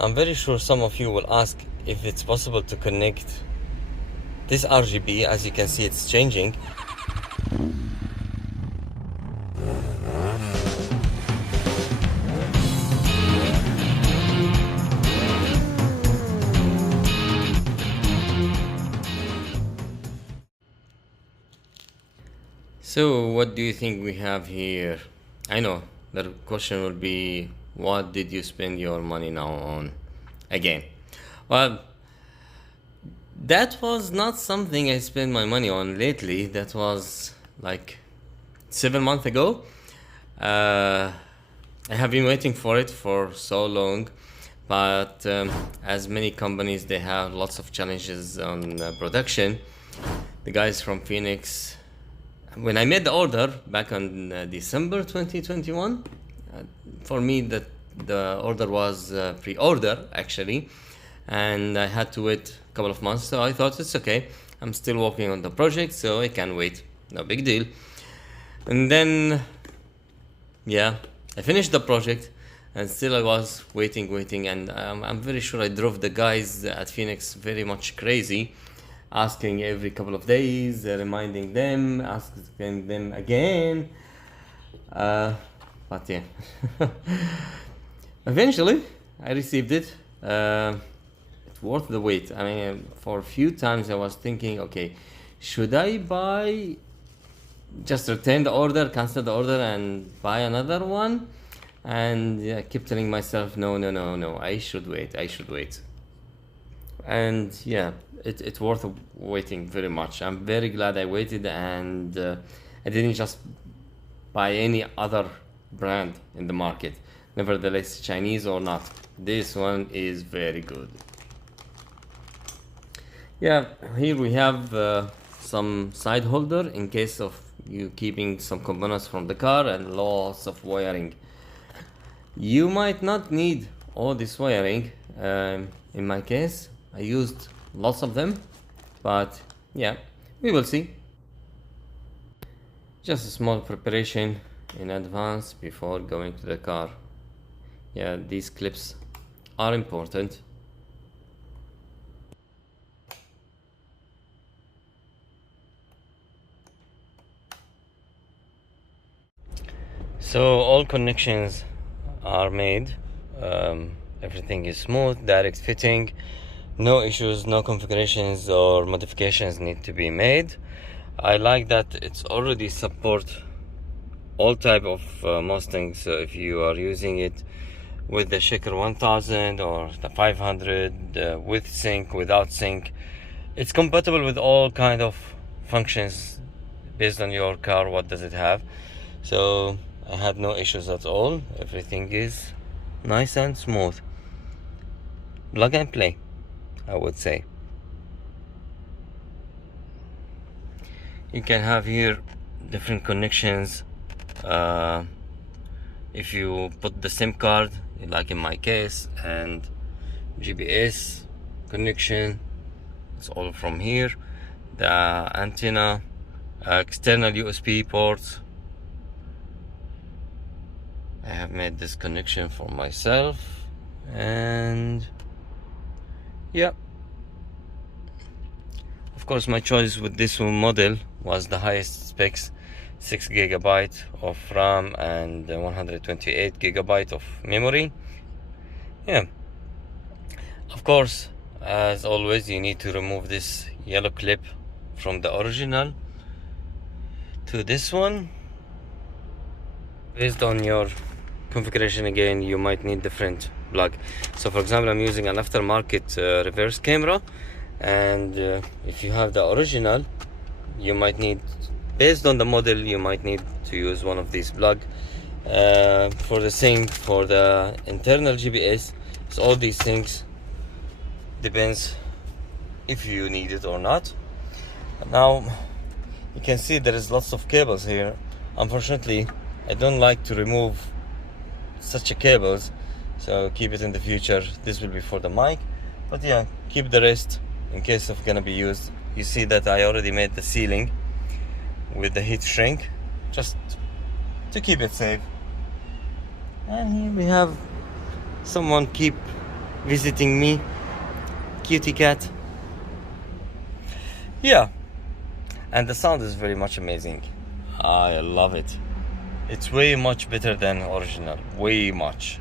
I'm very sure some of you will ask if it's possible to connect this RGB. As you can see, it's changing. So what do you think we have here? I know the question will be, what did you spend your money now on again? Well, that was not something I spent my money on lately. That was like 7 months ago. I have been waiting for it for so long, but as many companies, they have lots of challenges on production. The guys from Phoenix, when I made the order back on December 2021, for me the order was pre-order actually, and I had to wait a couple of months, so I thought it's okay. I'm still working on the project, so I can wait, no big deal. And then, yeah, I finished the project, and still I was waiting, and I'm very sure I drove the guys at Phoenix very much crazy, asking every couple of days, reminding them, asking them again. But yeah, eventually I received it. It's worth the wait. I mean, for a few times I was thinking, okay, should I just return the order, cancel the order, and buy another one? And I kept telling myself, no, I should wait. And yeah, it's worth waiting very much. I'm very glad I waited, and I didn't just buy any other brand in the market, nevertheless, Chinese or not. This one is very good. Yeah, here we have some side holder in case of you keeping some components from the car, and lots of wiring. You might not need all this wiring. In my case, I used lots of them, but yeah, we will see. Just a small preparation in advance before going to the car. Yeah, these clips are important. So all connections are made. Everything is smooth, direct fitting. No issues, no configurations or modifications need to be made. I like that it's already support all type of Mustangs. So if you are using it with the Shaker 1000 or the 500, with sync, without sync, it's compatible with all kind of functions based on your car. What does it have? So I had no issues at all. Everything is nice and smooth. Plug and play, I would say. You can have here different connections. If you put the SIM card, like in my case, and GPS connection, it's all from here. The antenna, external USB ports. I have made this connection for myself, and yeah, of course my choice with this model was the highest specs, 6 GB of RAM and 128 GB of memory. Yeah, of course, as always, you need to remove this yellow clip from the original to this one. Based on your configuration, again, you might need different plug. So for example, I'm using an aftermarket reverse camera, and if you have the original, you might need, based on the model, you might need to use one of these plug. For the sync, for the internal GPS, so all these things depends if you need it or not. Now you can see there is lots of cables here. Unfortunately, I don't like to remove such a cables, so keep it in the future. This will be for the mic, but yeah, keep the rest in case of gonna be used. You see that I already made the sealing with the heat shrink, just to keep it safe. And here we have someone keep visiting me. Cutie cat. Yeah, and the sound is very much amazing. I love it. It's way much better than original, way much.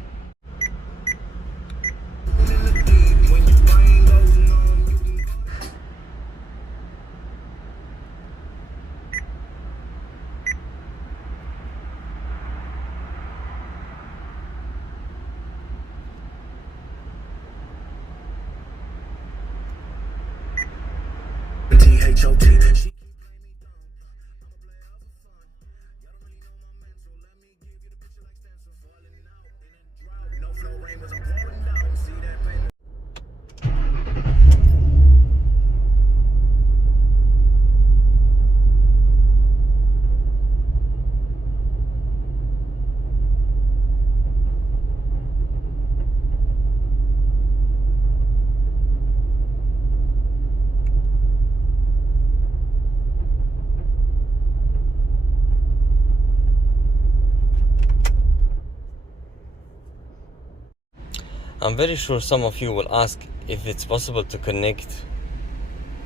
I'm very sure some of you will ask if it's possible to connect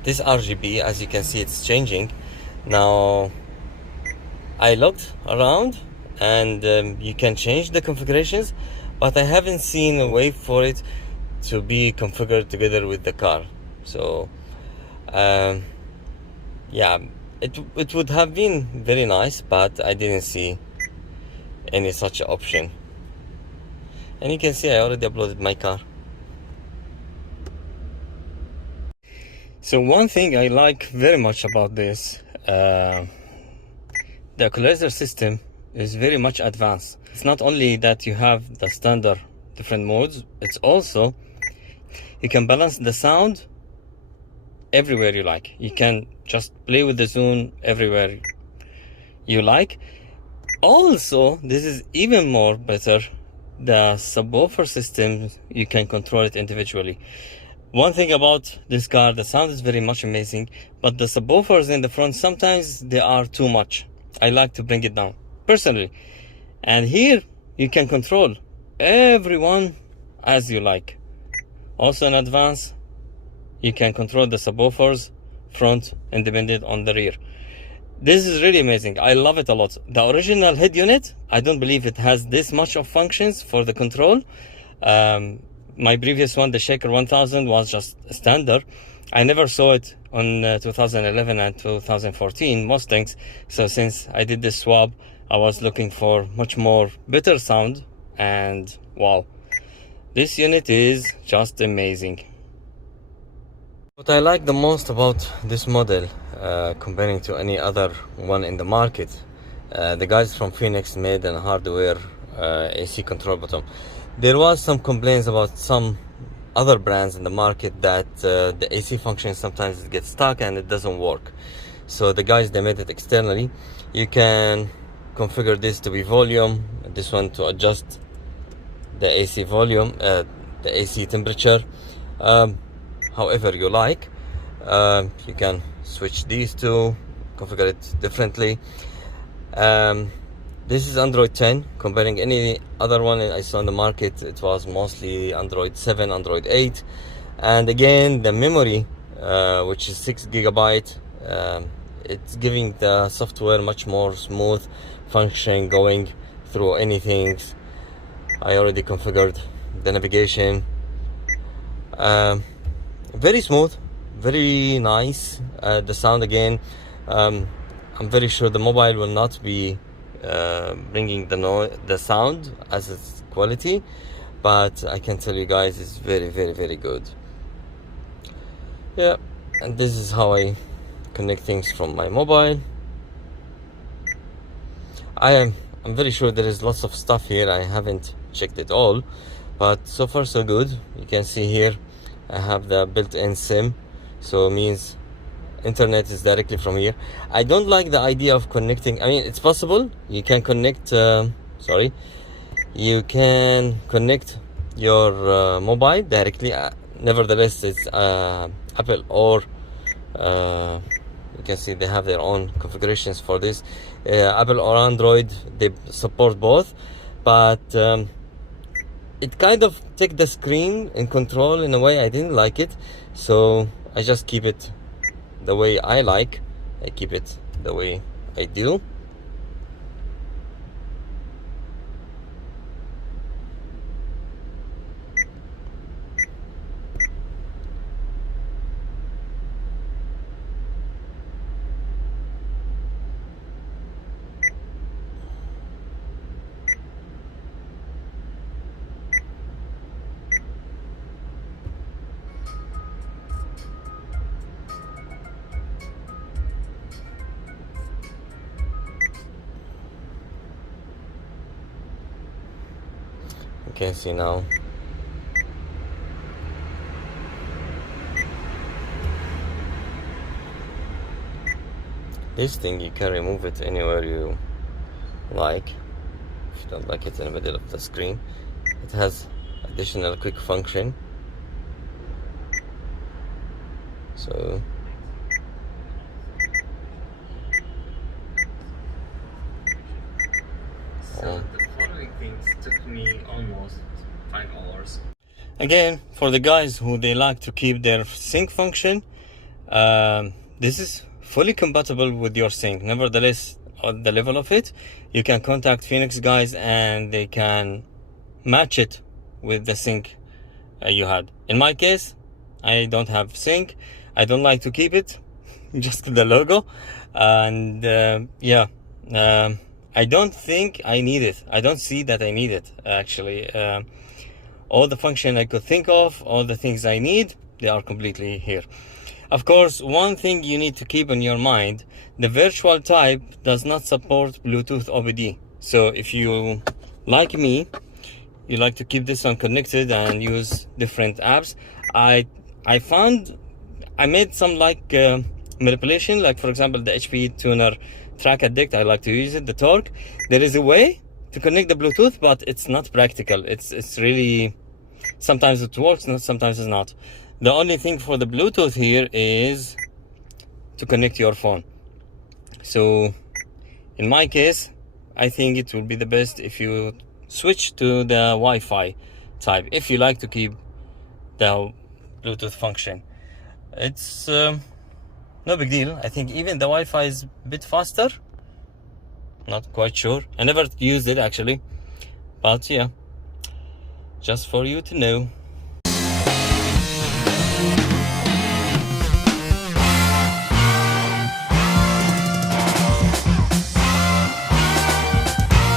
this RGB. As you can see, it's changing. Now, I looked around and you can change the configurations, but I haven't seen a way for it to be configured together with the car. So, yeah, it would have been very nice, but I didn't see any such option. And you can see I already uploaded my car. So one thing I like very much about this, the equalizer system is very much advanced. It's not only that you have the standard different modes, it's also you can balance the sound everywhere you like. You can just play with the zone everywhere you like. Also, this is even more better. The subwoofer system, you can control it individually. One thing about this car, the sound is very much amazing, but the subwoofers in the front, sometimes they are too much. I like to bring it down personally. And here you can control everyone as you like. Also in advance, you can control the subwoofers front independent on the rear. This is really amazing. I love it a lot. The original head unit, I don't believe it has this much of functions for the control. My previous one, the Shaker 1000, was just standard. I never saw it on 2011 and 2014 Mustangs. So since I did this swap, I was looking for much more better sound, and wow, this unit is just amazing. What I like the most about this model, comparing to any other one in the market, the guys from Phoenix made an hardware AC control button. There was some complaints about some other brands in the market that the AC function sometimes it gets stuck and it doesn't work. So the guys, they made it externally. You can configure this to be volume, this one to adjust the AC volume, the AC temperature. However you like. You can switch these two, configure it differently. This is Android 10. Comparing any other one I saw in the market, it was mostly Android 7, Android 8. And again, the memory, which is 6 gigabyte, it's giving the software much more smooth function going through anything. I already configured the navigation. Very smooth, very nice. The sound again, I'm very sure the mobile will not be bringing the sound as its quality, but I can tell you guys it's very, very, very good. Yeah, and this is how I connect things from my mobile. I'm very sure there is lots of stuff here. I haven't checked it all, but so far so good. You can see here I have the built-in SIM, so it means internet is directly from here. I don't like the idea of connecting. I mean, it's possible you can connect you can connect your mobile directly. Nevertheless, it's Apple or you can see they have their own configurations for this. Apple or Android, they support both, but it kind of take the screen in control in a way I didn't like it, so I just keep it the way I like. I keep it the way I do. You can see now. This thing, you can remove it anywhere you like. If you don't like it in the middle of the screen, it has additional quick function. So the following things took me almost 5 hours. again, for the guys who they like to keep their sync function, this is fully compatible with your sync. Nevertheless, at the level of it, you can contact Phoenix guys and they can match it with the sync you had. In my case, I don't have sync. I don't like to keep it, just the logo. And I don't think I need it. I don't see that I need it, actually. All the function I could think of, all the things I need, they are completely here. Of course, one thing you need to keep in your mind, the virtual type does not support Bluetooth OBD. So if you, like me, you like to keep this unconnected and use different apps, I found I made some like manipulation, like for example the HP tuner track addict. I like to use it, the torque. There is a way to connect the Bluetooth, but it's not practical. It's really, sometimes it works, sometimes it's not. The only thing for the Bluetooth here is to connect your phone. So in my case, I think it will be the best if you switch to the Wi-Fi type, if you like to keep the Bluetooth function. It's no big deal. I think even the Wi-Fi is a bit faster. Not quite sure. I never used it actually, but yeah, just for you to know.